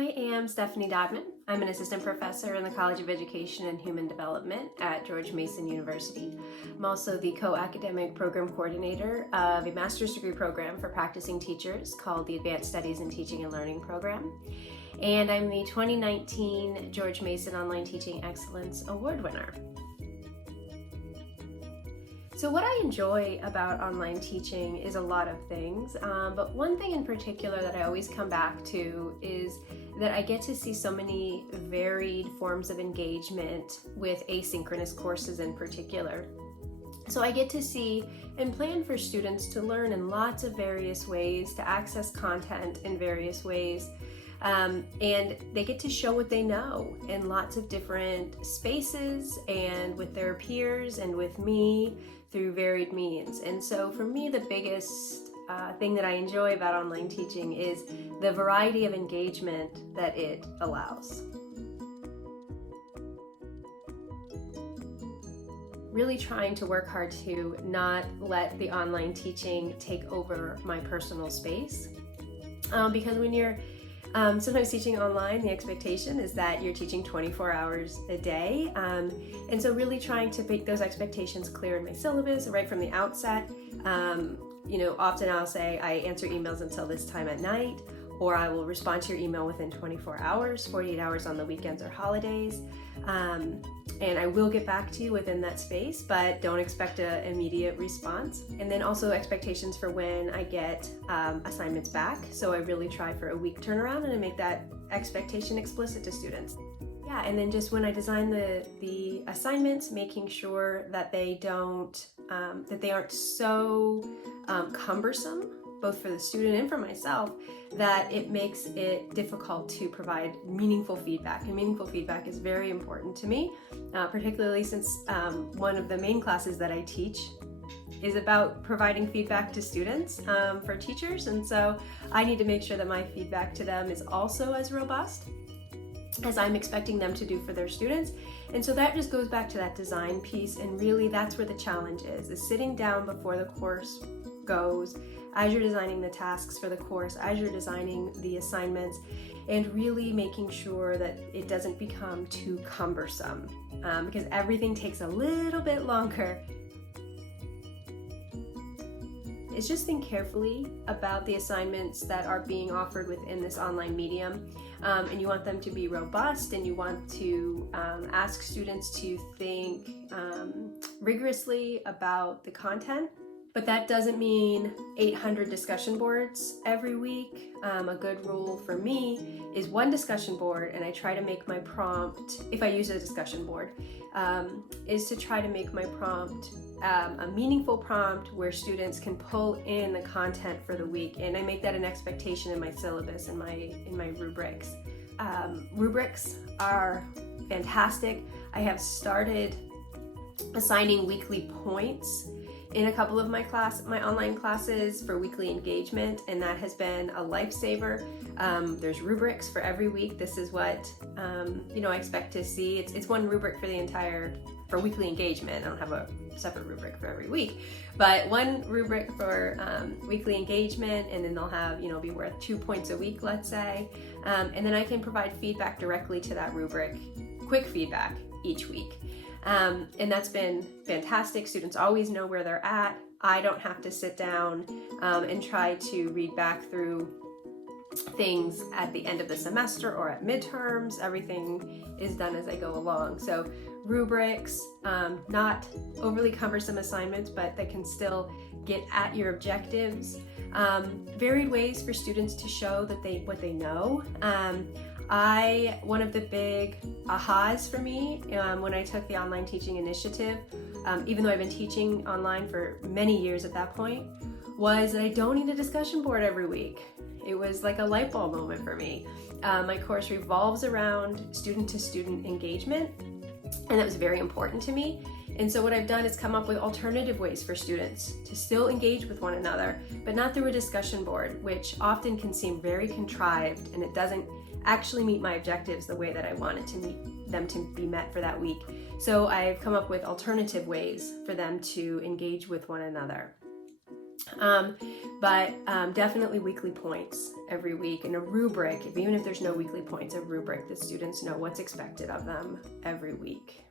I am Stephanie Dodman. I'm an assistant professor in the College of Education and Human Development at George Mason University. I'm also the co-academic program coordinator of a master's degree program for practicing teachers called the Advanced Studies in Teaching and Learning program. And I'm the 2019 George Mason Online Teaching Excellence Award winner. So what I enjoy about online teaching is a lot of things, but one thing in particular that I always come back to is that I get to see so many varied forms of engagement with asynchronous courses in particular. So I get to see and plan for students to learn in lots of various ways, to access content in various ways, and they get to show what they know in lots of different spaces and with their peers and with me through varied means. And so for me, the biggest thing that I enjoy about online teaching is the variety of engagement that it allows. Really trying to work hard to not let the online teaching take over my personal space, because when you're sometimes teaching online, the expectation is that you're teaching 24 hours a day. And so really trying to make those expectations clear in my syllabus right from the outset. Often I'll say I answer emails until this time at night, or I will respond to your email within 24 hours, 48 hours on the weekends or holidays. And I will get back to you within that space, but don't expect an immediate response. And then also expectations for when I get assignments back. So I really try for a week turnaround and I make that expectation explicit to students. Yeah, and then just when I design the assignments, making sure that they aren't so cumbersome, both for the student and for myself, that it makes it difficult to provide meaningful feedback. And meaningful feedback is very important to me, particularly since one of the main classes that I teach is about providing feedback to students for teachers. And so I need to make sure that my feedback to them is also as robust as I'm expecting them to do for their students. And so that just goes back to that design piece, and really that's where the challenge is sitting down before the course goes, as you're designing the tasks for the course, as you're designing the assignments, and really making sure that it doesn't become too cumbersome, because everything takes a little bit longer. Is just think carefully about the assignments that are being offered within this online medium, and you want them to be robust, and you want to ask students to think rigorously about the content. But that doesn't mean 800 discussion boards every week. A good rule for me is one discussion board, and I try to make my prompt, if I use a discussion board, is to try to make my prompt a meaningful prompt where students can pull in the content for the week, and I make that an expectation in my syllabus and in my rubrics. Rubrics are fantastic. I have started assigning weekly points in a couple of my online classes for weekly engagement, and that has been a lifesaver. There's rubrics for every week. This is what I expect to see. It's one rubric for weekly engagement. I don't have a separate rubric for every week, but one rubric for weekly engagement, and then they'll have be worth 2 points a week, let's say, and then I can provide feedback directly to that rubric, quick feedback each week. And that's been fantastic. Students always know where they're at. I don't have to sit down and try to read back through things at the end of the semester or at midterms. Everything is done as I go along. So rubrics, not overly cumbersome assignments, but that can still get at your objectives. Varied ways for students to show what they know. One of the big ahas for me when I took the online teaching initiative, even though I've been teaching online for many years at that point, was that I don't need a discussion board every week. It was like a light bulb moment for me. My course revolves around student-to-student engagement, and that was very important to me. And so what I've done is come up with alternative ways for students to still engage with one another, but not through a discussion board, which often can seem very contrived, and it doesn't actually meet my objectives the way that I wanted them to be met for that week. So I've come up with alternative ways for them to engage with one another. But definitely weekly points every week, and a rubric, even if there's no weekly points, a rubric that students know what's expected of them every week.